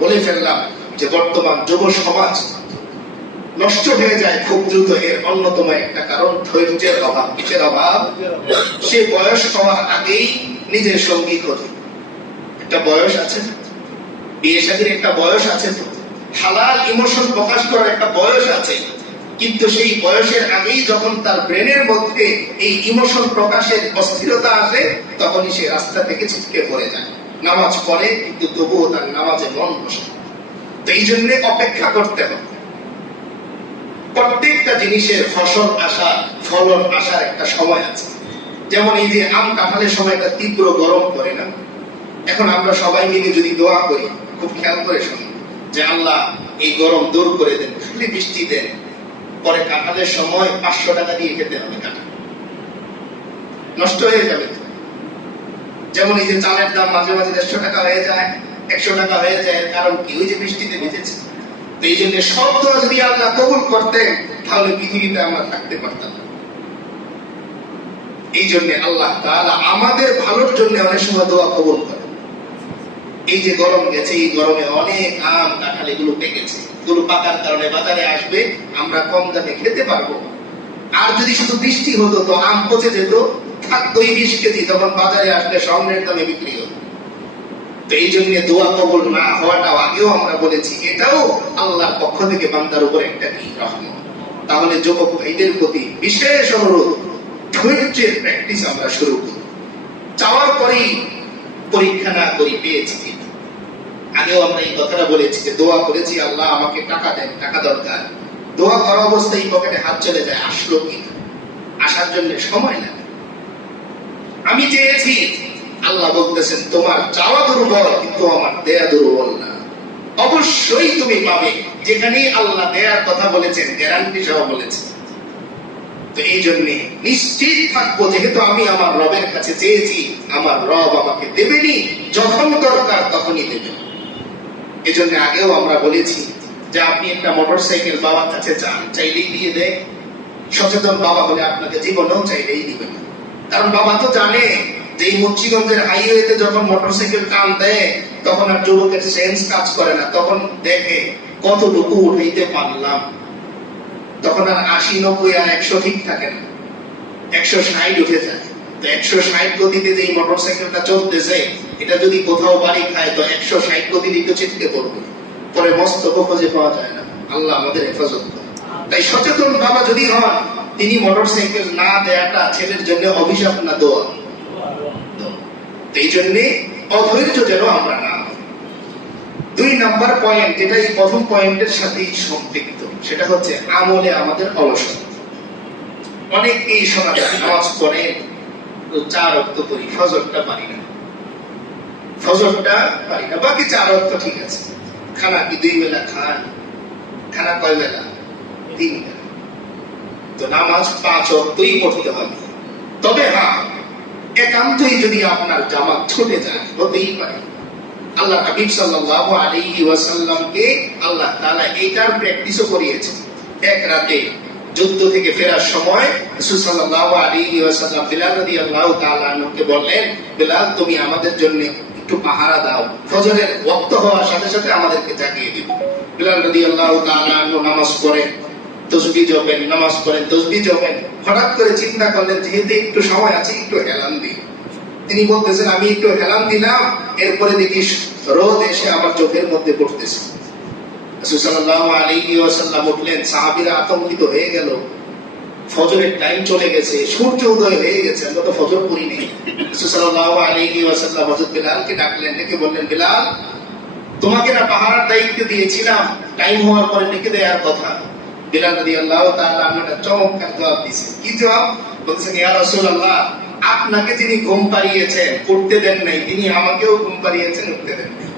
বলে ফেললাম যে বর্তমান যুব সমাজ নষ্ট হয়ে যায় খুব দ্রুত। এর অন্যতম একটা কারণ ধৈর্যের অভাব। কিসের অভাব? সে বয়স হওয়ার আগেই নিজের সঙ্গী খোঁজে। একটা বয়স আছে, বিয়ে শাদীর একটা বয়স আছে, তো হালাল ইমোশন প্রকাশ করার একটা বয়স আছে, কিন্তু সেই বয়সের আগেই যখন তার ব্রেনের মধ্যে এই ইমোশন প্রকাশের অস্থিরতা আসে, তখনই সে রাস্তা থেকে ছিটকে পড়ে যায়। নামাজ পড়ে কিন্তু তবুও তার নামাজে মন বসে। তো এই জন্য অপেক্ষা করতে হবে। প্রত্যেকটা জিনিসের ফসল আসা, ফলন আসার একটা সময় আছে। যেমন এই যে আম কাঁঠালের সময়টা তীব্র গরম পড়ে না, এখন আমরা সবাই মিলে যদি দোয়া করি, খুব খেয়াল করে শুনুন, যে আল্লাহ এই গরম দূর করে দেন, খালি বৃষ্টি দেন, পরে কাঁঠালের সময় 500 টাকা দিয়ে খেতে হবে, কাঁঠাল নষ্ট হয়ে যাবে। যেমন এই যে চালের দাম মাঝে মাঝে 150 টাকা হয়ে যায়, 100 টাকা হয়ে যায়, কারণ কি? ওই যে বৃষ্টিতে ভিজেছে। তো এই জন্য সব দোয়া যদি আল্লাহ কবুল করতেন, তাহলে পৃথিবীতে আমরা থাকতে পারতাম না। এই জন্য আল্লাহ তাআলা আমাদের ভালোর জন্য অনেক সময় দোয়া কবুল করেন। এই যে গরম গেছে, এই গরমে অনেক আম কাঁঠাল এগুলো পেকেছে, এগুলো পাকার কারণে বাজারে আসবে, আমরা কম দামে খেতে পারবো। আর যদি শুধু বৃষ্টি হতো তো আম পচে যেত, থাকতো 20 কেজি, তখন বাজারে আসলে স্বর্ণের দামে বিক্রি হতো। তো এই জন্য দোয়া কবুল না হওয়াটাও আগেও আমরা বলেছি, এটাও আল্লাহর পক্ষ থেকে বান্দার উপর একটা কি রহমত। তাহলে যুবক ভাইদের প্রতি বিশেষ অনুরোধ, ধৈর্যের প্র্যাকটিস আমরা শুরু করি। চাওয়ার পরেই পরীক্ষা না করি পেয়েছি। আগেও আমরা এই কথাটা বলেছি যে দোয়া করেছি, আল্লাহ আমাকে টাকা দেন, টাকা দরকার। দোয়া করা অবস্থায় পকেটে হাত চলে যায়, আসলো কি? আসার জন্য সময় লাগে। আমি চেয়েছি, আল্লাহ বলতেছেন তোমার চাওয়া দুর্বল, কিন্তু আমার দেয়া দুর্বল না। অবশ্যই তুমি পাবে। যেখানেই আল্লাহ দেয়ার কথা বলেছেন, গ্যারান্টি সহ বলেছেন। তো এই জন্য নিশ্চিত থাকবো, যেহেতু আমি আমার রবের কাছে চেয়েছি, আমার রব আমাকে দেবেনি, যখন দরকার তখনই দেবেন। এই জন্য আগেও আমরা বলেছি যে আপনি একটা মোটরসাইকেল বাবার কাছে চান, চাইলেই দিয়ে দেয়। সচেতন বাবা হলে আপনাকে জীবনেও চাইলেই দিবেন, কারণ বাবা তো জানে যে এই মুন্সিগঞ্জের হাইওয়েতে যখন মোটরসাইকেল টান দেয়, তখন আর যুবকের সেন্স কাজ করে না, তখন দেখে কতটুকু উঠাইতে পারলাম। তখন আর 80, 90 আর 100 ঠিক থাকে না, 160 উঠে যায়। তো 160 গতিতে যে মোটরসাইকেলটা চলতেছে, এটা যদি কোথাও বাড়ি খায় তো 160 গতিতে তো ছিটকে পড়বে, পরে মস্তক খুঁজে পাওয়া যায় না। আল্লাহ আমাদের হেফাজত করে। তাই সচেতন বাবা যদি হন, তিনি মোটরসাইকেল না দেয়াটা ছেলের জন্য অভিশাপ না দোয়া। এই জন্য অধৈর্য যেন আমরা না হই। 2 নাম্বার পয়েন্ট, যেটা এই প্রথম পয়েন্টের সাথেই সম্পৃক্ত, সেটা হচ্ছে আমলে আমাদের অলসতা। অনেকেই শোনা যায় নামাজ পড়ে তো 4 ওয়াক্ত পড়ি, ফজরটা পারি না, বাকি 4 ওয়াক্ত ঠিক আছে। খানা কি 2 বেলা খান? খানা কয় বেলা? 3 বেলা। তো নামাজ 5 ওয়াক্তই পড়তে হবে। তবে হ্যাঁ, একান্তই যদি আপনার জামাত ছুটে যায়, হতেই পারে। আল্লাহ হাবিব সাল্লাল্লাহু আলাইহি ওয়াসাল্লামকে আল্লাহ তাআলা এইটার প্র্যাকটিসও করিয়েছেন। এক রাতে যুদ্ধ থেকে ফেরার সময় রাসূল সাল্লাল্লাহু আলাইহি ওয়াসাল্লাম বিলাল রাদিয়াল্লাহু তাআলা আনহুকে বললেন, বিলাল তুমি আমাদের জন্য একটু পাহারা দাও, ফজরের ওয়াক্ত হওয়ার সাথে সাথে আমাদেরকে জাগিয়ে দিও। বিলাল রাদিয়াল্লাহু তাআলা আনহু নামাজ পড়েন, তাসবিহ জপেন, নামাজ পড়েন, তাসবিহ জপেন। হঠাৎ করে চিন্তা করলেন, যেহেতু একটু সময় আছে, একটু হেলান দিই। তিনি বলতেছেন, আমি একটু হেলান দিলাম, এরপরে দেখি রোদ এসে আমার চোখের মধ্যে পড়তেছে। রাসূল সাল্লাল্লাহু আলাইহি ওয়াসাল্লাম উঠলেন, সাহাবীরা আতঙ্কিত হয়ে গেল, ফজরের টাইম চলে গেছে, সূর্য উদয় হয়ে গেছে, আমরা তো ফজর পড়িনি। রাসূল সাল্লাল্লাহু আলাইহি ওয়াসাল্লাম হযরত বিলালকে ডাকলেন, ডেকে বললেন, বিলাল তোমাকে না পাহারার দায়িত্ব দিয়েছিলাম, টাইম হওয়ার পরে ডেকে দেওয়ার কথা। বিলাল রাদিয়াল্লাহু তাআলা একটা চমৎকার জবাব দিয়েছেন। কি জবাব? বলছেন, ইয়া রাসূলুল্লাহ, আপনাকে যিনি ঘুম পাড়িয়েছেন, উঠতে দেন নাই, তিনি আমাকেও ঘুম পাড়িয়েছেন, উঠতে দেন নাই।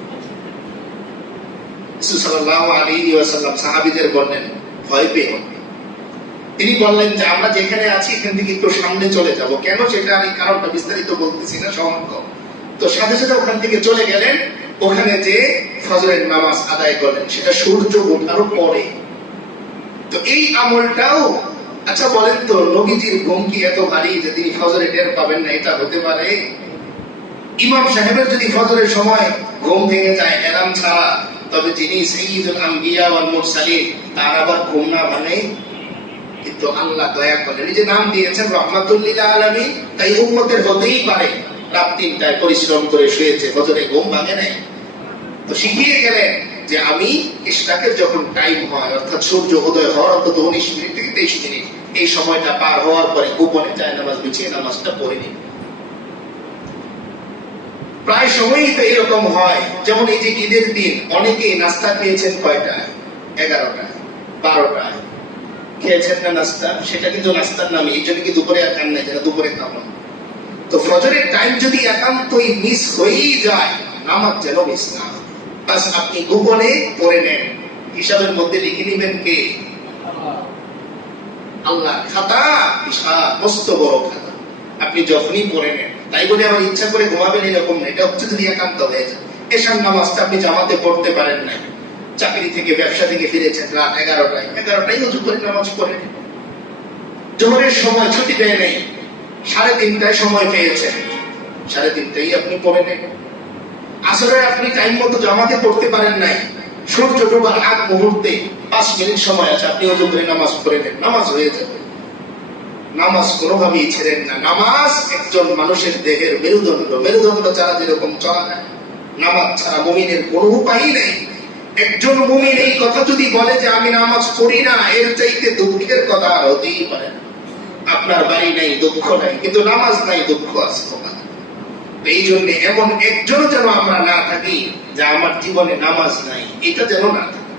রাসূল সাল্লাল্লাহু আলাইহি ওয়াসাল্লাম সাহাবীদের বললেন, ভয় পেও। তিনি বললেন যে আমরা যেখানে আছি এখান থেকে একটু সামনে চলে যাব। কেন সেটা আমি কারণটা বিস্তারিত বলতেছি না, সমগ্র। তো সাথে সাথে ওখান থেকে চলে গেলেন, ওখানে যে ফজরের নামাজ আদায় করলেন, সেটা সূর্য ওঠার পরে। তো এই আমলটাও, আচ্ছা বলেন তো, নবীজির ঘুম কি এত ভারী যে তিনি ফজরে টের পাবেন না? এটা হতে পারে? ইমাম সাহেবের যদি ফজরের সময় ঘুম ভেঙে যায় অ্যালার্ম ছাড়া, তবে যিনি সাইয়্যিদুল আম্বিয়া ওয়াল মুরসালিন তার আবার ঘুম না ভাঙে? কিন্তু আল্লাহ দয়া করলেন, এই যে নাম দিয়েছেন রাহমাতুল লিল আলামিন, তাই উম্মতের হতেই পারে রাত 3টায় পরিশ্রম করে শুয়েছে, ফজরে ঘুম ভাঙে নাই। তো শিখিয়ে গেলেন যে আমি ইশরাকের যখন টাইম হয়, অর্থাৎ সূর্য উদয় হওয়ার অন্তত 19 মিনিট থেকে 23 মিনিট, এই সময়টা পার হওয়ার পরে গোপনে যায় নামাজ বিছিয়ে নামাজটা পড়ে নিন। প্রায় সময়ই তো এরকম হয়, যেমন এই যে ঈদের দিন অনেকে নাস্তা খেয়েছেন কয়টায়? 11টায় 12টায় খেয়েছেন না নাস্তা? সেটা কিন্তু নাস্তার নামে, এই জন্য কি দুপুরে আর খান নাই, যারা দুপুরে খাবেন। তো ফজরের টাইম যদি একান্তই মিস হয়েই যায়, নামাজ যেন মিস না, বাস আপনি গোপনে পড়ে নেন, হিসাবের মধ্যে লিখে নিবেন কে? আল্লাহ। খাতা বিশাল মস্ত বড় খাতা, আপনি যখনই পড়ে নেন। তাই বলে আমার ইচ্ছা করে ঘুমাবেন এরকম না, এটা হচ্ছে যদি একান্ত হয়ে যায়। এশার নামাজটা আপনি জামাতে পড়তে পারেন নাই, চাকরি থেকে ব্যবসা থেকে ফিরেছেন রাত 11টায় ওযু করে নামাজ পড়ে নেন। জোহরের সময় ছুটি দেয় নাই, 3:30টায় সময় পেয়েছেন, 3:30টায় আপনি পড়ে নেন। আসরে আপনি টাইম মতো জামাতে পড়তে পারেন নাই, সূর্য ডোবার আগ মুহূর্তে 5 মিনিট সময় আছে, আপনি ওযু করে নামাজ পড়ে নেন, নামাজ হয়ে যাবে। নামাজ কোনোভাবেই ছেড়েন না। নামাজ একজন মানুষের দেহের মেরুদণ্ড, মেরুদণ্ড ছাড়া যেরকম চলা যায়, নামাজ ছাড়া মুমিনের কোনো উপায়ই নেই। একজন মুমিন এই কথা যদি বলে যে আমি নামাজ পড়ি না, এর চাইতে দুঃখের কথা আর হতেই পারে না। আপনার বাড়ি নাই, দুঃখ নাই, কিন্তু নামাজ নাই, দুঃখ আছে। এই জন্য এমন একজন যেন আমরা না থাকি যে আমার জীবনে নামাজ নাই, এটা যেন না থাকে।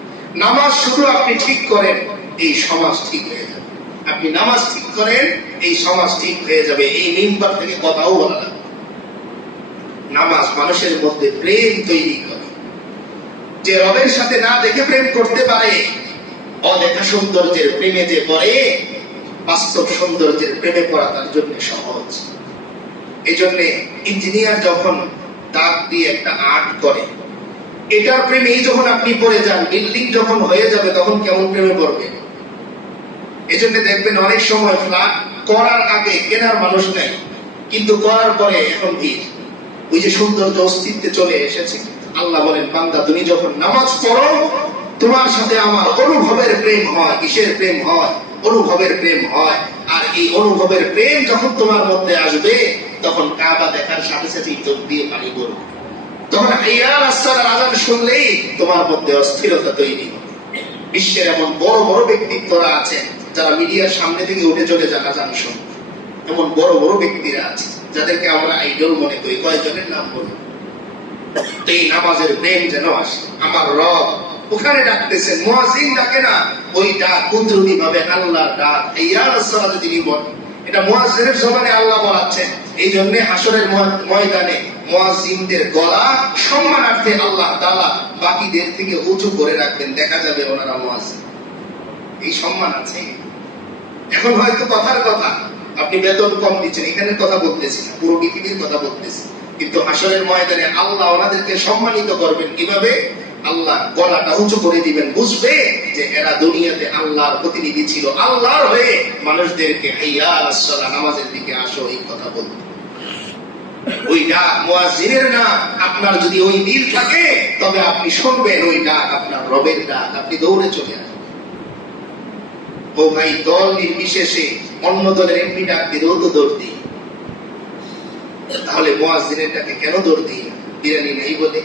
নামাজ শুধু আপনি ঠিক করেন, এই সমাজ ঠিক হয়ে যাবে। আপনি নামাজ ঠিক করেন, এই সমাজ ঠিক হয়ে যাবে। এই মিম্বার থেকে কথাও বলা লাগবে। নামাজ মানুষের মধ্যে প্রেম তৈরি করে। যে রবের সাথে না দেখে প্রেম করতে পারে, অদেখা সৌন্দর্যের প্রেমে যে পড়ে, বাস্তব সৌন্দর্যের প্রেমে পড়া তার জন্য সহজ। এই জন্য ইঞ্জিনিয়ার যখন দাঁত দিয়ে একটা আর্ট করে, এটার প্রেমেই যখন আপনি পড়ে যান, বিল্ডিং যখন হয়ে যাবে তখন কেমন প্রেমে পড়বে? এই জন্য দেখবেন অনেক সময় ফ্ল্যাট করার আগে কেনার মানুষ নাই, কিন্তু করার পরে এখন ভিড়। ওই যে সৌন্দর্য অস্তিত্বে চলে এসেছে। আল্লাহ বলেন, বান্দা তুমি যখন নামাজ পড়ো, তোমার সাথে আমার অনুভবের প্রেম হয়। কিসের প্রেম হয়? অনুভবের প্রেম হয়। আর এই অনুভবের প্রেম যখন তোমার মধ্যে আসবে, তখন কাবা দেখার সাথে সাথে চোখ দিয়ে পানি পড়বে। তখন হাইয়াল আসসালার আযান শুনলেই তোমার মধ্যে অস্থিরতা তৈরি হবে। বিশ্বের এমন বড় বড় ব্যক্তিত্বরা আছেন যারা মিডিয়ার সামনে থেকে উঠে চলে যান আযান শুনতে। এমন বড় বড় ব্যক্তিরা আছে যাদেরকে আমরা আইডল মনে করি। কয়েকজনের নাম বলুন। এই নামাজের প্রেম যেন আসে। আমার রব ওখানে ডাকতেছেন, মুয়াজ্জিন ডাকে না, ওই ডাক কুদরতি ভাবে আল্লাহর ডাক। হাইয়াল আসসালাতে তিনি বলেন, এটা মুয়াজ্জিনের জবানে আল্লাহ বলাচ্ছেন। এই জন্য হাসরের ময়দানে মুয়াজ্জিনদের গলা সম্মানার্থে আল্লাহ তাআলা বাকিদের থেকে উঁচু করে রাখবেন, দেখা যাবে ওনারা মুয়াজ্জিন। এই সম্মান আছে। এখন হয়তো কথার কথা, আপনি বেতন কম দিচ্ছেন, এখানের কথা বলতেছি না, পুরো পৃথিবীর কথা বলতেছি। কিন্তু হাসরের ময়দানে আল্লাহ ওনাদেরকে সম্মানিত করবেন কিভাবে? আল্লাহ গলাটা উঁচু করে দিবেন, বুঝবে যে এরা দুনিয়াতে আল্লাহর প্রতিনিধি ছিল, আল্লাহর হয়ে মানুষদেরকে হাইয়া আলাস সালাহ, নামাজের দিকে আসো, এই কথা বলবে। ওই ডাক মুয়াজ্জিনের না। আপনার যদি ওই দিল থাকে, তবে আপনি শুনবেন ওই ডাক আপনার রবের ডাক, আপনি দৌড়ে চলে আসবেন। ও ভাই, দল নির্বিশেষে অন্য দলের এমপি ডাক দিলেও তো দৌড় দিই, তাহলে মুয়াজ্জিনের ডাকে কেন দৌড় দিই? বিরানি নাই বলে।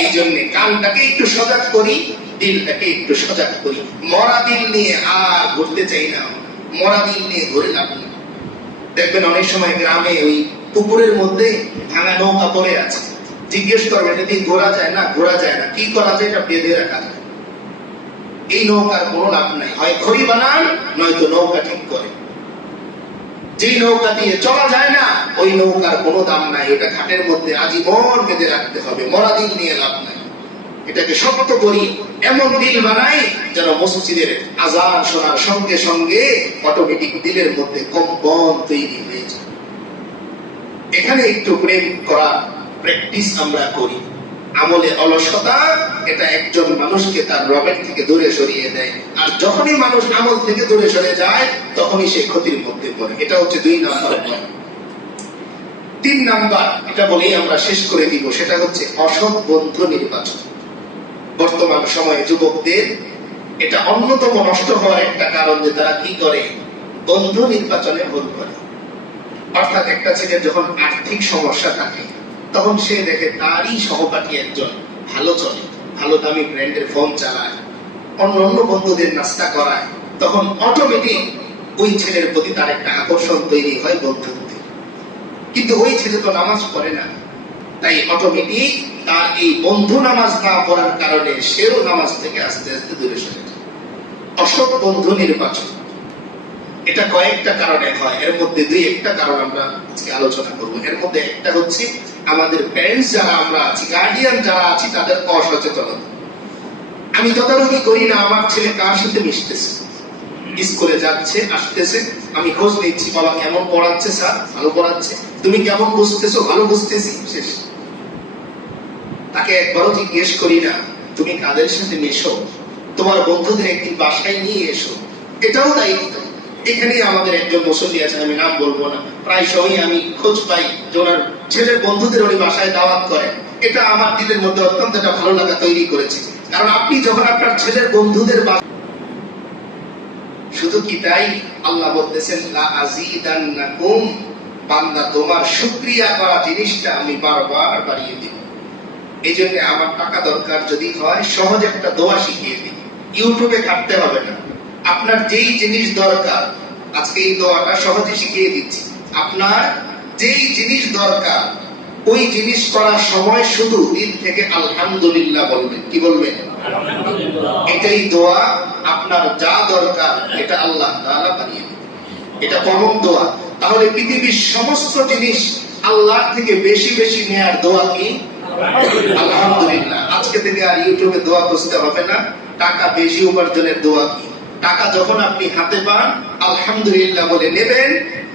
এই জন্য কানটাকে একটু সজাগ করি, দিলটাকে একটু সজাগ করি। মরা দিল নিয়ে আর ঘুরতে চাই না, মরা দিল নিয়ে ঘুরে লাভ না। দেখবেন অনেক সময় গ্রামে ওই পুকুরের মধ্যে ভাঙা নৌকা পড়ে আছে, জিজ্ঞেস করবেন এটা দিয়ে ঘোরা যায় না? ঘোরা যায় না। কি করা যায়? এটা বেঁধে রাখা যায়। এই নৌকার কোনো লাভ নাই, হয় খড়ি বানান, নয়তো নৌকা ঠিক করে। যে নৌকা দিয়ে চলা যায় না, ওই নৌকার কোনো দাম নাই, ওটা ঘাটের মধ্যে আজীবন বেঁধে রাখতে হবে। মরা দিল নিয়ে লাভ নাই। এটাকে শক্ত করি, এমন দিল বানাই যেন মসজিদের আযান শোনার সঙ্গে সঙ্গে অটোমেটিক দিলের মধ্যে কম্পন তৈরি হয়ে যায়। এখানে একটু প্রেম করা প্র্যাকটিস আমরা করি। আমলে অলসতা এটা একজন মানুষকে তার রবের থেকে দূরে সরিয়ে দেয়। আর যখনই মানুষ আমল থেকে দূরে সরে যায়, তখনই সে ক্ষতির মধ্যে পড়ে। এটা হচ্ছে 2 নম্বর পয়েন্ট। তিন নাম্বার, এটা বলেই আমরা শেষ করে দিব, সেটা হচ্ছে অসৎ বন্ধু নির্বাচন। বর্তমান সময়ে যুবকদের এটা অন্যতম নষ্ট হওয়ার একটা কারণ যে তারা কি করে, বন্ধু নির্বাচনে ভুল করে। অর্থাৎ একটা ছেলের যখন আর্থিক সমস্যা থাকে তখন সে দেখে তারই সহপাঠী একজন ভালো চলে, ভালো দামি ব্র্যান্ডের ফোন চালায়, অন্য বন্ধুদের নাস্তা করায়, তখন অটোমেটিক ওই ছেলের প্রতি তার একটা আকর্ষণ তৈরি হয় বন্ধুত্বে। কিন্তু ওই ছেলে তো নামাজ পড়ে না, তাই অটোমেটিক তার এই বন্ধু নামাজ না পড়ার কারণে সেও নামাজ থেকে আস্তে আস্তে দূরে সরে যায়। অসৎ বন্ধু নির্বাচন, এটা কয়েকটা কারণে হয়, এর মধ্যে দুই একটা কারণ আমরা আজকে আলোচনা করব। এর মধ্যে একটা হচ্ছে আমাদের প্যারেন্টস যারা আমরা আছি, গার্ডিয়ান যারা আছি, তাদের অসচেতনতা। আমি তদারকি করি না আমার ছেলে কার সাথে মিশতেছে, স্কুলে যাচ্ছে আসতেছে, আমি খোঁজ নিচ্ছি, বাবা কেমন পড়াচ্ছে, স্যার ভালো পড়াচ্ছে, তুমি কেমন বুঝতেছো, ভালো বুঝতেছি, শেষ। তাকে একবারও জিজ্ঞেস করি না তুমি কাদের সাথে মেশো, তোমার বন্ধুদের একদিন বাসায় নিয়ে এসো, এটাও দায়িত্ব। এখানেই আমাদের একজন মুসল্লি আছেন, আমি নাম বলবো না, প্রায় সময় আমি খোঁজ পাই যে ওনার ছেলের বন্ধুদের উনি বাসায় দাওয়াত করেন। এটা আমার দিলের মধ্যে অত্যন্ত একটা ভালো লাগা তৈরি করেছে, কারণ আপনি যখন আপনার ছেলের বন্ধুদের শুধু কি তাই, আল্লাহ বলতেছেন লা আযীদান্নাকুম, বান্দা তোমার শুকরিয়া করা জিনিসটা আমি বারবার বাড়িয়ে দেব। এই জন্য আমার টাকা দরকার যদি হয়, সহজ একটা দোয়া শিখিয়ে দিই, ইউটিউবে ঘাটতে হবে না। আপনার যেই জিনিস দরকার, আজকে এই দোয়াটা সহজে শিখিয়ে দিচ্ছি, আপনার যেই জিনিস দরকার ওই জিনিস করার সময় শুধু দিল থেকে আলহামদুলিল্লাহ বলবেন। কি বলবেন? এটাই দোয়া, আপনার যা দরকার এটা আল্লাহ তাআলা বানিয়ে দেবেন। এটা কমন দোয়া। তাহলে পৃথিবীর সমস্ত জিনিস আল্লাহর থেকে বেশি বেশি নেয়ার দোয়া কি? আলহামদুলিল্লাহ। আজকে থেকে আর ইউটিউবে দোয়া খুঁজতে হবে না। টাকা বেশি উপার্জনের দোয়া কি? টাকা যখন আপনি হাতে পান আলহামদুলিল্লাহ বলে নেবেন,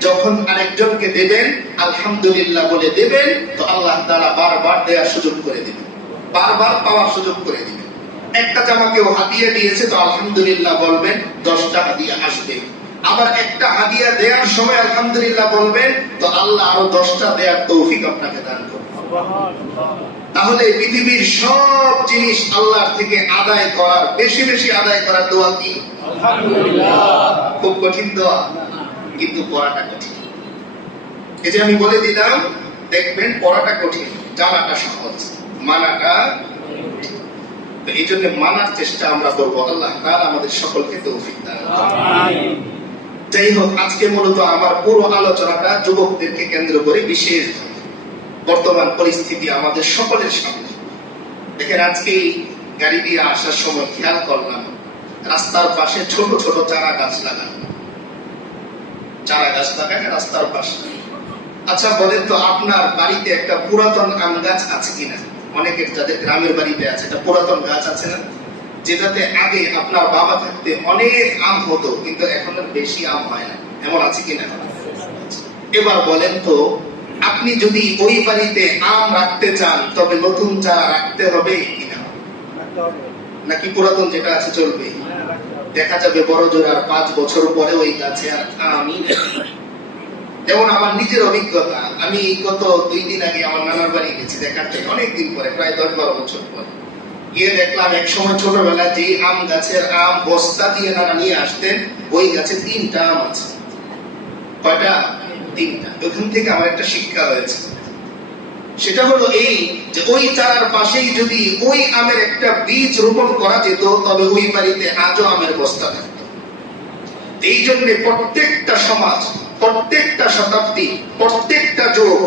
যখন আরেকজনকে দেবেন আলহামদুলিল্লাহ বলে দেবেন, তো আল্লাহ তাআলা বারবার দেওয়ার সুযোগ করে দিবেন, বারবার পাওয়ার সুযোগ করে দিবেন। একটা জামা কেউ হাদিয়া দিয়েছে তো আলহামদুলিল্লাহ বলবেন, 10টা হাদিয়া আসবে। আবার একটা হাদিয়া দেওয়ার সময় আলহামদুলিল্লাহ বলবেন, তো আল্লাহ আরো 10টা দেওয়ার তৌফিক আপনাকে দান করবেন। তাহলে পৃথিবীর সব জিনিস আল্লাহর থেকে আদায় করার, বেশি বেশি আদায় করার দোয়া কি? আলহামদুলিল্লাহ। খুব কঠিন দোয়া, কিন্তু পড়াটা কঠিন। এই যে আমি বলে দিলাম, দেখবেন পড়াটা কঠিন, জানাটা সহজ, মানাটা। এই জন্য মানার চেষ্টা আমরা করবো। আল্লাহ তাআলা আমাদের সকলকে তৌফিক দান করুন। যাই হোক, আজকে মূলত আমার পুরো আলোচনাটা যুবকদেরকে কেন্দ্র করে, বিশেষ বর্তমান পরিস্থিতি আমাদের সকলের সামনে। দেখেন, আজকে গাড়ি দিয়ে আসার সময় খেয়াল করলাম রাস্তার পাশে ছোট ছোট চারা গাছ লাগানো, চারা গাছ লাগানো রাস্তার পাশে। আচ্ছা বলেন তো, আপনার বাড়িতে একটা পুরাতন আম গাছ আছে কিনা? অনেকের যাদের গ্রামের বাড়িতে আছে, একটা পুরাতন গাছ আছে না, যেটাতে আগে আপনার বাবা থাকতে অনেক আম হতো, কিন্তু এখন আর বেশি আম হয় না, এমন আছে কিনা? এবার বলেন তো, আপনি যদি ওই বাড়িতে আম রাখতে চান তবে নতুন চারা রাখতে হবে কিনা? নাকি পুরাতন যেটা আছে চলবে? দেখা যাবে বড় জোর আর 5 বছর পরে ওই গাছে আর আমই নেই। যেমন আমার নিজের অভিজ্ঞতা, আমি গত 2 দিন আগে আমার নানার বাড়ি গেছি দেখাতে, অনেকদিন পরে, প্রায় 10-12 বছর পরে গিয়ে দেখলাম এক সময় ছোটবেলায় যে আম গাছের আম বস্তা দিয়ে নানা নিয়ে আসতেন, ওই গাছে 3টা আম আছে। কয়টা? 3টা। ওখান থেকে আমার একটা শিক্ষা হয়েছে, সেটা হলো এই যে ওই চারার পাশেই যদি ওই আমের একটা বীজ রোপণ করা যেত, তবে ওই বাড়িতে আজও আমের বস্তা থাকতো। এই জন্য প্রত্যেকটা সমাজ, প্রত্যেকটা শতাব্দী, প্রত্যেকটা যুগ,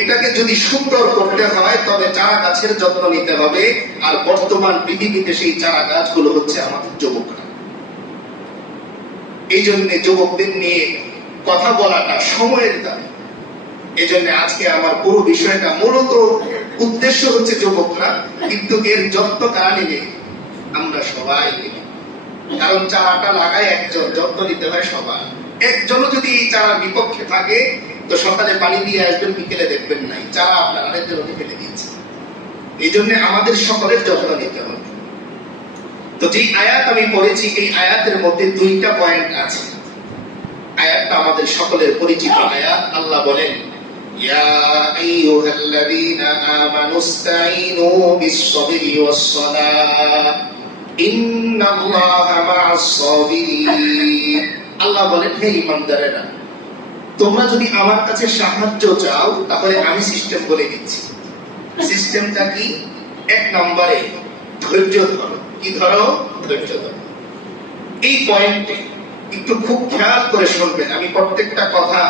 এটাকে যদি সুন্দর করতে হয় তবে চারা গাছের যত্ন নিতে হবে। আর বর্তমান পৃথিবীতে সেই চারা গাছগুলো হচ্ছে আমাদের যুবকরা। এই জন্য যুবকদের নিয়ে কথা বলাটা সময়ের দাবি। এই জন্য আজকে আমার পুরো বিষয়টা মূলত উদ্দেশ্য হচ্ছে যুবকরা, কিন্তু এর যত্ন কারা নেবে? আমরা সবাই নেব। কারণ চারাটা লাগায় একজন, যত্ন নিতে হয় সবার। একজনও যদি এই চারার বিপক্ষে থাকে তো সকালে পানি দিয়ে আসবেন, বিকেলে দেখবেন নাই, চারা আপনার আরেকজনকে ফেলে দিয়েছে। এই জন্য আমাদের সকলের যত্ন নিতে হবে। তো যে আয়াত আমি পড়েছি, এই আয়াতের মধ্যে 2টা পয়েন্ট আছে। আয়াতটা আমাদের সকলের পরিচিত আয়াত। আল্লাহ বলেন, ইয়া আইয়ুহাল্লাযীনা আমানুস্তাঈনু বিস-সাবরি ওয়াস-সালাহ ইন্নাল্লাহা মা'আস-সাবিরিন। আল্লাহ বলেন, হে ঈমানদারেরা, তোমরা যদি আমার কাছে সাহায্য চাও তাহলে আমি সিস্টেম বলে দিচ্ছি। সিস্টেমটা কি? এক নম্বরে ধৈর্য ধরো। কি ধরো? ধৈর্য ধরো। এই পয়েন্টে একটু খুব খেয়াল করে শুনবেন। আমি প্রত্যেকটা কথা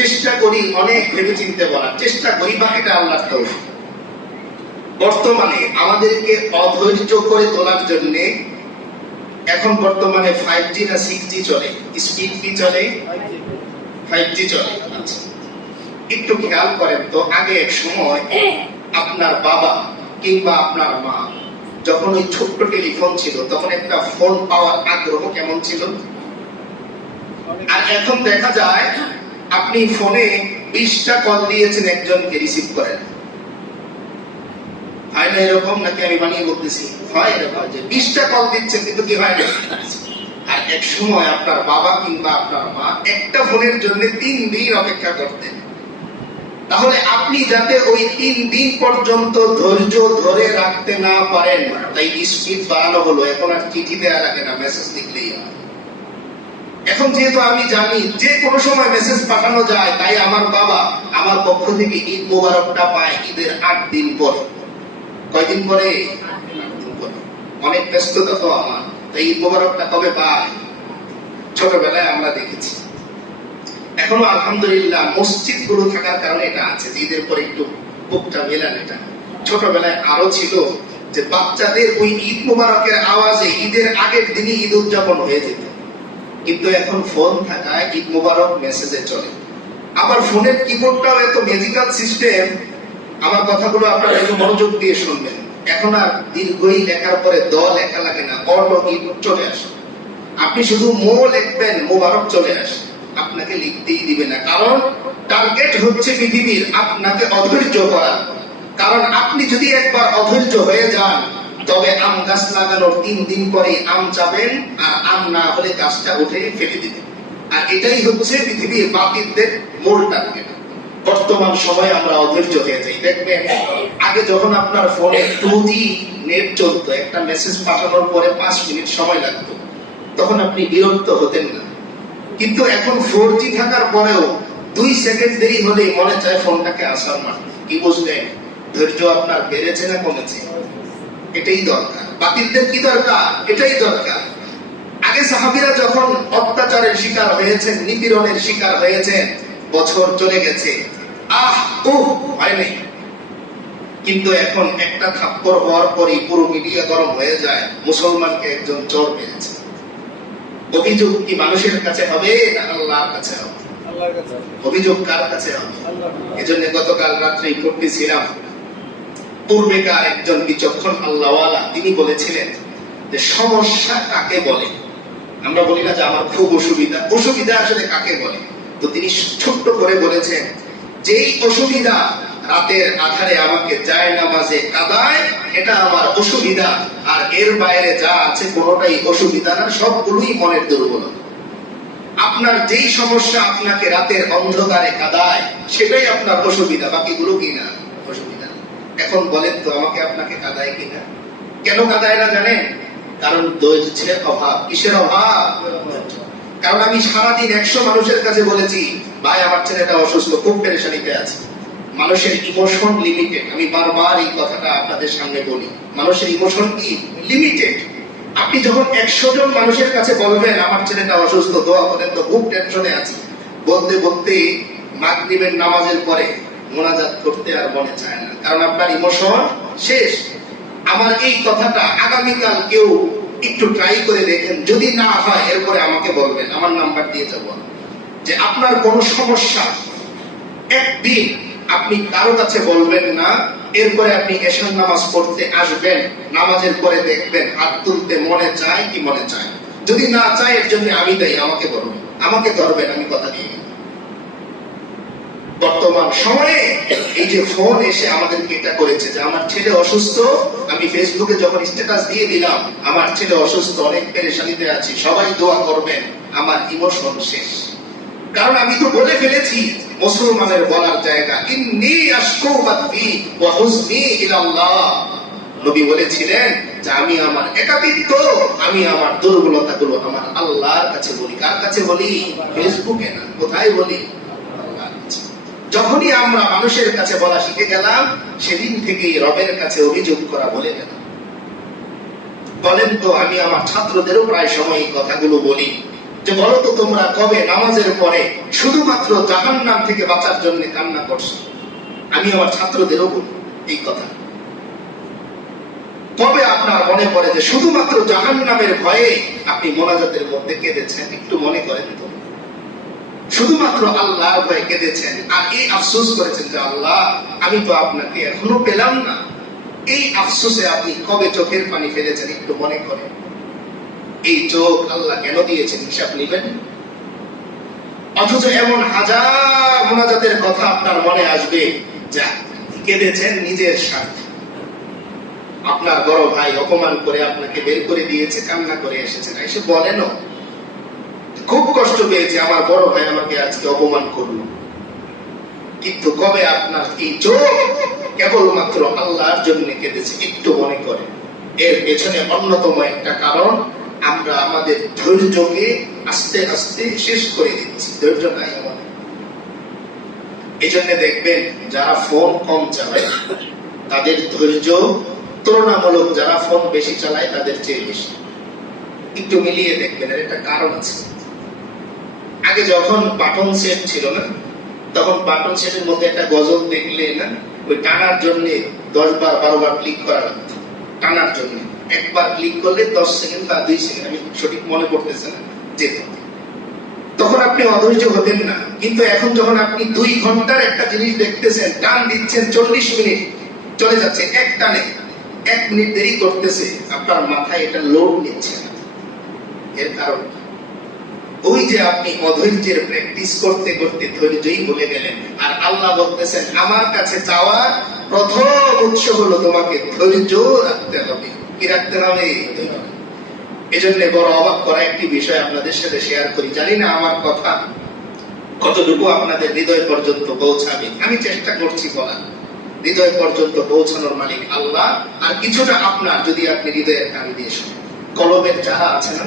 চেষ্টা করি অনেক ভেবে চিন্তে বলার চেষ্টা করি, বাকিটা আল্লাহর তৌফিক। বর্তমানে আমাদেরকে অধৈর্য করে তোলার জন্য এখন বর্তমানে 5G না 6G চলে? স্পিড কি চলে? 5G চলে। আচ্ছা, একটু খেয়াল করেন তো, আগে এক সময় আপনার বাবা কিংবা আপনার মা যখন ওই ছোট্ট টেলিফোন ছিল তখন একটা ফোন পাওয়ার আগ্রহ কেমন ছিল? আর এখন দেখা যায় আপনি ফোনে 20টা কল দিয়েছেন, একজনকে রিসিভ করেন। হয় না এরকম? নাকি আমি বানিয়ে বলতেছি? হয় এরকম যে 20টা কল দিচ্ছেন কিন্তু কি হয় না? আর এক সময় আপনার বাবা কিংবা আপনার মা একটা ফোনের জন্য 3 দিন অপেক্ষা করতেন। তাহলে আপনি যাতে ওই 3 দিন পর্যন্ত ধৈর্য ধরে রাখতে না পারেন, তাই স্পিড বাড়ানো হলো। এখন আর চিঠি দেওয়া লাগে না, মেসেজ লিখলেই হয়। এখন যেহেতু আমি জানি যে কোনো সময় মেসেজ পাঠানো যায়, তাই আমার বাবা আমার পক্ষ থেকে ঈদ মোবারকটা পায় ঈদের 8 দিন পরে। কয়দিন পরে? 8 দিন পরে। অনেক ব্যস্ততা তো আমার, তাই ঈদ মোবারকটা কবে পায়? ছোটবেলায় আমরা দেখেছি। এখনো আলহামদুলিল্লাহ মসজিদ গুলো থাকার কারণে এটা আছে, ঈদের পরে একটু বুকটা মেলান। এটা ছোটবেলায় আরো ছিল যে বাচ্চাদের ওই ঈদ মোবারকের আওয়াজে ঈদের আগের দিনই ঈদ উদযাপন হয়ে যেত। কিন্তু এখন ফোন থাকায় ঈদ মোবারক মেসেজে চলে। আবার ফোনের কিবোর্ডটাও এত ম্যাজিক্যাল সিস্টেম। আমার কথাগুলো আপনারা একটু মনোযোগ দিয়ে শুনবেন। এখন আর দীর্ঘই লেখার পরে দ লেখা লাগে না, অটো ঈদ চলে আসে। আপনি শুধু মো লিখবেন, মোবারক চলে আসে। আপনাকে লিখতেই দিবে না, কারণ টার্গেট হচ্ছে পৃথিবীর আপনাকে অধৈর্য করা। কারণ আপনি যদি একবার অধৈর্য হয়ে যান, তবে আম গাছ লাগানোর 3 দিন পরে আম চাবেন, আর আম না হলে গাছটা উঠে ফেলে দিবেন। আর এটাই হচ্ছে পৃথিবীর বাতিলদের মূল টার্গেট। বর্তমান সময়ে আমরা অধৈর্য হয়ে যাই। দেখবেন আগে যখন আপনার ফোনে 2G নেট চলতো, একটা মেসেজ পাঠানোর পরে 5 মিনিট সময় লাগতো, তখন আপনি বিরক্ত হতেন না। কিন্তু এখন 4G থাকার পরেও 2 সেকেন্ড দেরি হলেই মনে চায় ফোনটাকে আসার মারতে। কি বুঝলেন? ধৈর্য আপনার বেড়েছে না কমেছে? এটাই দরকার। বাতিলদের কি দরকার? এটাই দরকার। আগে সাহাবীরা যখন অত্যাচারের শিকার হয়েছেন, নিপীড়নের শিকার হয়েছেন, বছর চলে গেছে, হয় নাই। কিন্তু এখন একটা থাপ্পড় হওয়ার পরই পুরো মিডিয়া গরম হয়ে যায়, মুসলমানকে একজন চোর মেরেছে। অভিযোগ কি মানুষের কাছে হবে না আল্লাহর কাছে হবে? অভিযোগ কার কাছে হবে? এজন্য গতকাল রাত্রে পড়তেছিলাম, পূর্বেকার একজন বিচক্ষণ আল্লাহওয়ালা তিনি বলেছিলেন যে সমস্যা কাকে বলে। আমরা বলি না যে আমার খুব অসুবিধা, অসুবিধা আসলে কাকে বলে? তো তিনি ছোট্ট করে বলেছেন, যেই অসুবিধা রাতের আধারে আমাকে জায়নামাজে কাঁদায়, এটা আমার অসুবিধা। আর এর বাইরে যা আছে কোনোটাই অসুবিধা না, সবগুলোই মনের দুর্বলতা। আপনার যেই সমস্যা আপনাকে রাতের অন্ধকারে কাঁদায়, সেটাই আপনার অসুবিধা, বাকিগুলো কি না অসুবিধা। এখন বলেন তো আমাকে আপনাকে কাঁদায় কিনা? কেন কাঁদায় না জানেন? কারণ ধৈর্যের অভাব। কিসের অভাব? কারণ আমি সারাদিন 100 মানুষের কাছে বলেছি, ভাই আমার ছেলেটা অসুস্থ, খুব পেরেশানিতে আছে। মানুষের ইমোশন লিমিটেড। আমি বারবার এই কথাটা আপনাদের সামনে বলি, মানুষের ইমোশন কি লিমিটেড। আপনি যখন 100 জন মানুষের কাছে বলবেন আমার ছেলেটা অসুস্থ, দোয়া করেন তো খুব টেনশনে আছে, বলতে বলতে মাগরিবের নামাজের পরে মোনাজাত করতে আর মনে চায় না, কারণ আপনার ইমোশন শেষ। আমার এই কথাটা আগামীকাল কেউ একটু ট্রাই করে দেখেন, যদি না হয় এরপরে আমাকে বলবেন, আমার নাম্বার দিয়ে যাব, যে আপনার কোন সমস্যা একদিন আপনি কারো কাছে বলবেন না, এরপরে আপনি এশার নামাজ পড়তে আসবেন, নামাজের পরে দেখবেন হাত তুলতে মনে চায় কি মনে চায়। যদি না চায় এর জন্য আমি দায়ী, আমাকে বলবেন, আমাকে ধরবেন, আমি কথা দিয়ে। বর্তমান সময়ে এই যে ফোন এসে আমাদেরকে এটা করেছে যে আমার ছেলে অসুস্থ, আমি ফেসবুকে যখন স্ট্যাটাস দিয়ে দিলাম আমার ছেলে অসুস্থ, অনেক পেরেশানিতে আছি, সবাই দোয়া করবেন, আমার ইমোশন শেষ। কারণ আমি তো বলে ফেলেছি মুসলমানের বলার জায়গা, ইন্নী আশকু বাথি ওয়া হুজনি ইলাল্লাহ। নবী বলেছিলেন যে আমি আমার একাকিত্ব, আমি আমার দুর্বলতাগুলো আমার আল্লাহর কাছে বলি। কার কাছে বলি? ফেসবুকে না। কোথায় বলি? আল্লাহর কাছে। যখনই আমরা মানুষের কাছে বলা শিখে গেলাম, সেদিন থেকেই রবের কাছে অভিযোগ করা বলে গেলাম। বলেন তো, আমি আমার ছাত্রদেরও প্রায় সময় কথাগুলো বলি যে বলো তো তোমরা কবে নামাজের পরে শুধুমাত্র জাহান্নাম থেকে বাঁচার জন্য কান্না করছো? আমি আমার ছাত্রদেরও বলি এই কথা। কবে আপনার মনে পড়ে যে শুধুমাত্র জাহান্নামের ভয়ে আপনি মোনাজাতের মধ্যে কেঁদেছেন? একটু মনে করেন তো। শুধুমাত্র আল্লাহর ভয়ে কেঁদেছেন আর এই আফসোস করেছেন যে আল্লাহ আমি তো আপনাকে এখনো পেলাম না। এই আফসোসে আপনি কবে চোখের পানি ফেলেছেন? একটু মনে করেন। এই চোখ আল্লাহ কেন দিয়েছেন হিসাব নেবেন? অথচ এমন হাজার মোনাজাতের কথা আপনার মনে আসবে যা কেঁদেছেন নিজের স্বার্থে। আপনার বড় ভাই অপমান করে আপনাকে বের করে দিয়েছে, কান্না করে এসেছেন, এসে বলেনও খুব কষ্ট পেয়েছে আমার বড় ভাই আমাকে আজকে অপমান করলো। কিন্তু কবে আপনার এই চোখ কেবলমাত্র আল্লাহর জন্য কেঁদেছে? একটু মনে করে। এর পেছনে অন্যতম একটা কারণ, আমরা আমাদের ধৈর্যকে আস্তে আস্তে শেষ করে দিচ্ছি। ধৈর্য নাই আমাদের। এই জন্য দেখবেন যারা ফোন কম চালায় তাদের ধৈর্য তুলনামূলক যারা ফোন বেশি চালায় তাদের চেয়ে বেশি। একটু মিলিয়ে দেখবেন, এর একটা কারণ আছে। আগে যখন বাটন সেট ছিল না, তখন বাটন সেটের মধ্যে একটা গজল দেখলে না, ওই টানার জন্য 10 বার 12 বার ক্লিক করা লাগতো। টানার জন্য একবার ক্লিক করলে 10 সেকেন্ড বা 2 সেকেন্ড, আমি সঠিক মনে পড়তেছে না, যেত। তখন আপনি অধৈর্য হতেন না। কিন্তু এখন যখন আপনি 2 ঘন্টার একটা জিনিস দেখতেছেন, টান দিচ্ছেন 40 মিনিট চলে যাচ্ছে এক টানে, 1 মিনিট দেরি করতেছে, আপনার মাথায় এটা লোড নিচ্ছে না। এর কারণ ওই যে আপনি অধৈর্যের প্র্যাকটিস করতে করতে ধৈর্যই ভুলে গেলেন। আর আল্লাহ বলতেছেন আমার কাছে চাওয়ার প্রথম উৎস হলো তোমাকে ধৈর্য রাখতে হবে। কি রাখতে হবে? এজন্য বড় অবাক করা একটি বিষয় আপনাদের সাথে শেয়ার করি। জানি না আমার কথা কতটুকু আপনাদের হৃদয় পর্যন্ত পৌঁছাবে, আমি চেষ্টা করছি বলার। হৃদয় পর্যন্ত পৌঁছানোর মালিক আল্লাহ। আর কিছুটা আপনার যদি আপনি হৃদয়ের কান দিয়ে শুনেন। কলবের চারা আছে না?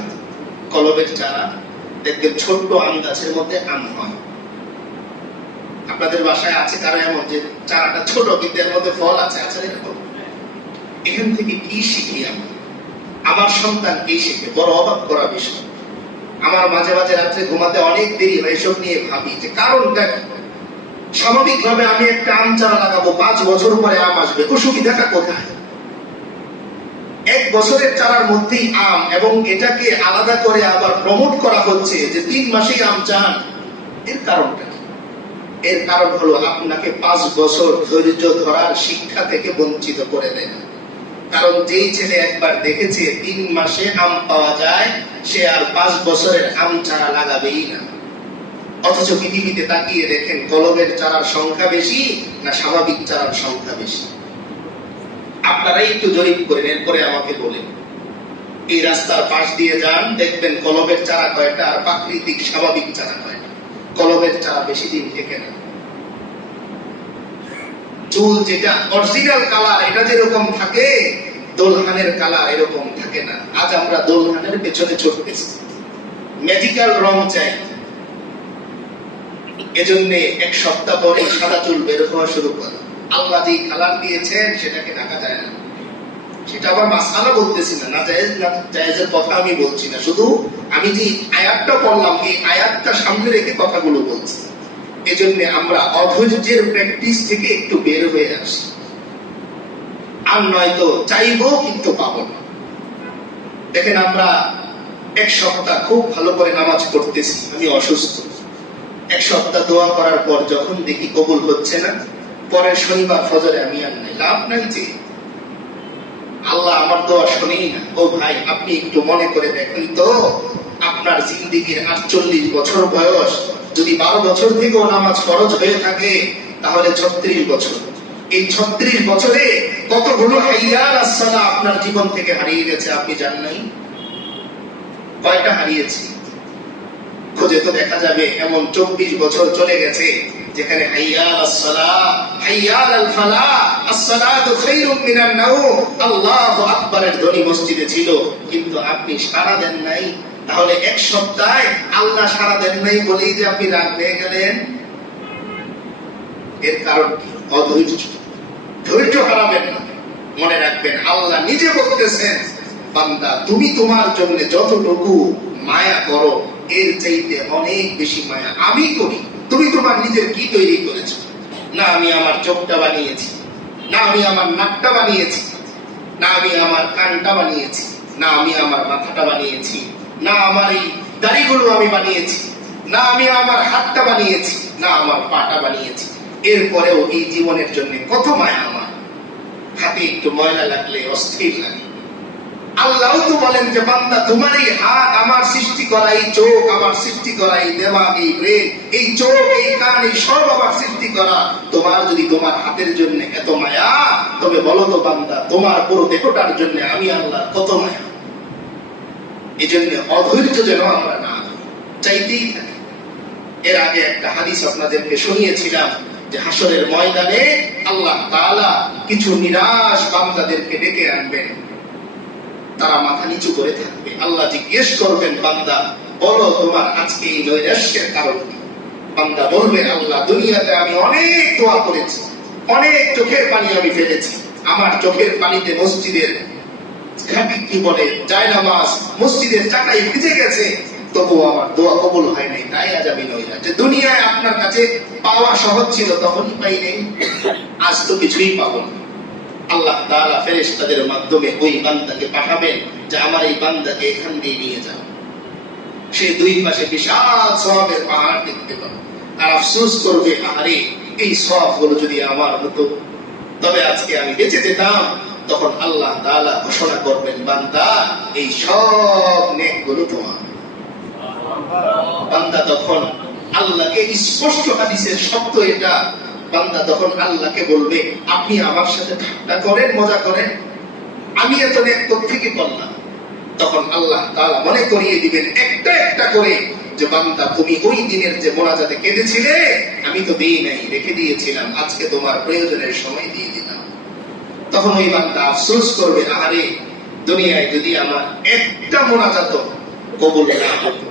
কলবের চারা দেখবেন ছোট্ট আম গাছের মধ্যে আম হয়। আপনাদের বাসায় আছে কারো এমন যে চারাটা ছোট কিন্তু এর মধ্যে ফল আছে? আছে এরকম? এখান থেকে কি শিখি আমরা? আমার সন্তান কি শিখে? বড় অবাক করা বিষয়। আমার মাঝে মাঝে রাত্রে ঘুমাতে অনেক দেরি হয়, এসব নিয়ে ভাবি যে কারণটা কি। স্বাভাবিকভাবে আমি একটা আম চারা লাগাবো, 5 বছর পরে আম আসবে, অসুবিধাটা কোথায়? 1 বছরের চারার মধ্যেই আম, এবং এটাকে আলাদা করে আবার প্রমোট করা হচ্ছে যে 3 মাসেই আম চান। এর কারণটা কি? এর কারণ হলো আপনাকে 5 বছর ধৈর্য ধরার শিক্ষা থেকে বঞ্চিত করে দেয়। কারণ যেই ছেলে একবার দেখেছে 3 মাসে আম পাওয়া যায়, সে আর 5 বছরের আম চারা লাগাবেই না। অথচ পৃথিবীতে তাকিয়ে দেখেন কলবের চারার সংখ্যা বেশি না স্বাভাবিক চারার সংখ্যা বেশি? আপনারাই একটু জরিপ করেন, এরপরে আমাকে বলেন। এই রাস্তার পাশ দিয়ে যান, দেখবেন কলবের চারা কয়টা আর প্রাকৃতিক স্বাভাবিক চারা কয়টা? কলবের চারা বেশি দিন থেকে না। চুল যেটা অরিজিনাল কালার এটা যেরকম থাকে, দোলহানের কালার এরকম থাকে না। আজ আমরা দোলহানের পেছনে ছুটতেছি, ম্যাজিক্যাল রং চাই। এজন্য 1 সপ্তাহ পরে সাদা চুল বের হওয়া শুরু করে। আল্লাহ যে কালার দিয়েছেন সেটাকে ঢাকা যায় না। সেটা আবার মাসআলা বলতেছি না, না জায়েজ না জায়েজের কথা আমি বলছি না। শুধু আমি যে আয়াতটা পড়লাম, এই আয়াতটা সামনে রেখে কথাগুলো বলছি। এজন্য আমরা অধৈর্যের প্র্যাকটিস থেকে একটু বের হয়ে আসি। আর নয়তো চাইবো কিন্তু পাবো না। দেখেন আমরা 1 সপ্তাহ খুব ভালো করে নামাজ পড়তেছি, আমি অসুস্থ। 1 সপ্তাহ দোয়া করার পর যখন দেখি কবুল হচ্ছে না, পরের শনিবার ফজরে আমি আর নাই, লাভ নাই যে আল্লাহ আমার দোয়া শুনেই না। ও ভাই, আপনি একটু মনে করে দেখেন তো, আপনার জিন্দেগির 48 বছর বয়স, যদি 12 বছর থেকেও নামাজ ফরজ হয়ে থাকে তাহলে 36 বছর। এই 36 বছরে কতগুলো হাইয়া আলাস সালাহ আপনার জীবন থেকে হারিয়ে গেছে আপনি জানেন নাই? কয়টা হারিয়েছি? খোঁজে তো দেখা যাবে এমন 24 বছর চলে গেছে যেখানে হাইয়া আলাস সালাহ, হাইয়া আলাল ফালাহ, আস-সালাতু খায়রুম মিনান নাওম, আল্লাহু আকবারের ধ্বনি মসজিদে ছিল, কিন্তু আপনি সাড়া দেন নাই। তাহলে এক সপ্তাহে আল্লাহ সাড়া দেন নাই বলেই যে আপনি রাগ হয়ে গেলেন, এর কারণ কি? অধৈর্য। ধৈর্য হারাবেন না। মনে রাখবেন আল্লাহ নিজে বলতেছেন, বান্দা তুমি তোমার জন্য যতটুকু মায়া করো এর চাইতে অনেক বেশি মায়া আমি করি। তুমি তোমার নিজের কি তৈরি করেছো? না আমি আমার চোখটা বানিয়েছি, না আমি আমার নাকটা বানিয়েছি, না আমি আমার কানটা বানিয়েছি, না আমি আমার মাথাটা বানিয়েছি, না আমার এই দাড়িগুলো আমি বানিয়েছি, না আমি আমার হাতটা বানিয়েছি, না আমার পাটা বানিয়েছি। এরপরেও এই জীবনের জন্য কত মায়া আমার। হাতে একটু ময়লা লাগলে অস্থির লাগে। আল্লাহও তো বলেন যে বান্দা তোমার এই হাত আমার সৃষ্টি করা, এই চোখ আমার সৃষ্টি করা, এই দেমাগ, এই ব্রেন, এই চোখ, এই কান, এই সব আমার সৃষ্টি করা। তোমার যদি তোমার হাতের জন্য এত মায়া, তবে বলো তো বান্দা তোমার পুরো দেহটার জন্য আমি আল্লাহ কত মায়া। এই জন্য অধৈর্য যেন আমরা না চাইতেই থাকি। এর আগে একটা হাদিস আপনাদেরকে শুনিয়েছিলাম যে হাসরের ময়দানে আল্লাহ তাআলা কিছু নিরাশ বান্দাদেরকে ডেকে আনবেন। তারা মাথা নিচু করে থাকবে। আল্লাহ জিজ্ঞেস করবেন, বান্দা বলো তোমার আজকে এই নৈরাশ্যের কারণ কি? বান্দা বলবে, আল্লাহ দুনিয়াতে আমি অনেক দোয়া করেছি, অনেক চোখের পানি আমি ফেলেছি, আমার চোখের পানিতে মসজিদের কি বলে জায়নামাজ, মসজিদের চাকাই ভিজে গেছে, তবুও আমার দোয়া কবুল হয় নাই। তাই আজ আমি নৈরাশ্য। যে দুনিয়ায় আপনার কাছে পাওয়া সহজ ছিল তখনই পাই নাই, আজ তো কিছুই পাবো না। আল্লাহ তাআলা ফেরেশতাদের মাধ্যমে ওই বান্দাকে পাঠাবেন যে আমার এই বান্দাকে এখান দিয়ে নিয়ে যাও। সে দুই পাশে বিশাল সওয়াবের পাহাড় দেখতে পাবে আর আফসোস করবে, আরে এই সওয়াবগুলো যদি আমার হতো তবে আজকে আমি বেঁচে যেতাম। তখন আল্লাহ তাআলা ঘোষণা করবেন, বান্দা এই সব নেকগুলো তোমার। বান্দা তখন আল্লাহকে, স্পষ্ট হাদিসের শব্দ এটা, বান্দা তখন আল্লাহকে বলবে, আপনি আমার সাথে ঠাট্টা করেন, মজা করেন, আমি এত নেক থেকে করলাম। তখন আল্লাহ তাআলা মনে করিয়ে দিবেন একটা একটা করে যে বান্দা তুমি ওই দিনের যে মোনাজাতে কেঁদেছিলে আমি তো দিই নাই, রেখে দিয়েছিলাম, আজকে তোমার প্রয়োজনের সময় দিয়ে দিলাম। তখন ওই বান্দা আফসোস করবে, আরে দুনিয়ায় যদি আমার একটা মোনাজাত কবুল না হতো।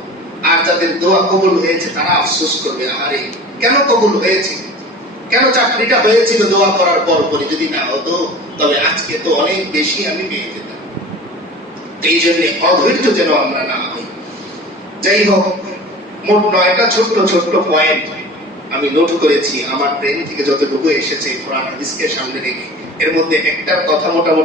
আর যাদের দোয়া কবুল হয়েছে তারা আফসোস করবে, আরে কেন কবুল হয়েছে, কেন চাকরিটা হয়েছিল দোয়া করার পর পরে, যদি না হতো তবে আজকে তো অনেক বেশি আমি পেয়ে যেতাম। এই জন্য অধৈর্য যেন আমরা না হই। যাই হোক, মোট 9টা ছোট্ট ছোট্ট পয়েন্ট আমি নোট করেছি আমার ব্রেন থেকে যতটুকু এসেছে কোরআন হাদিসকে সামনে রেখে। এর মধ্যে একটার কথা মোটামুটি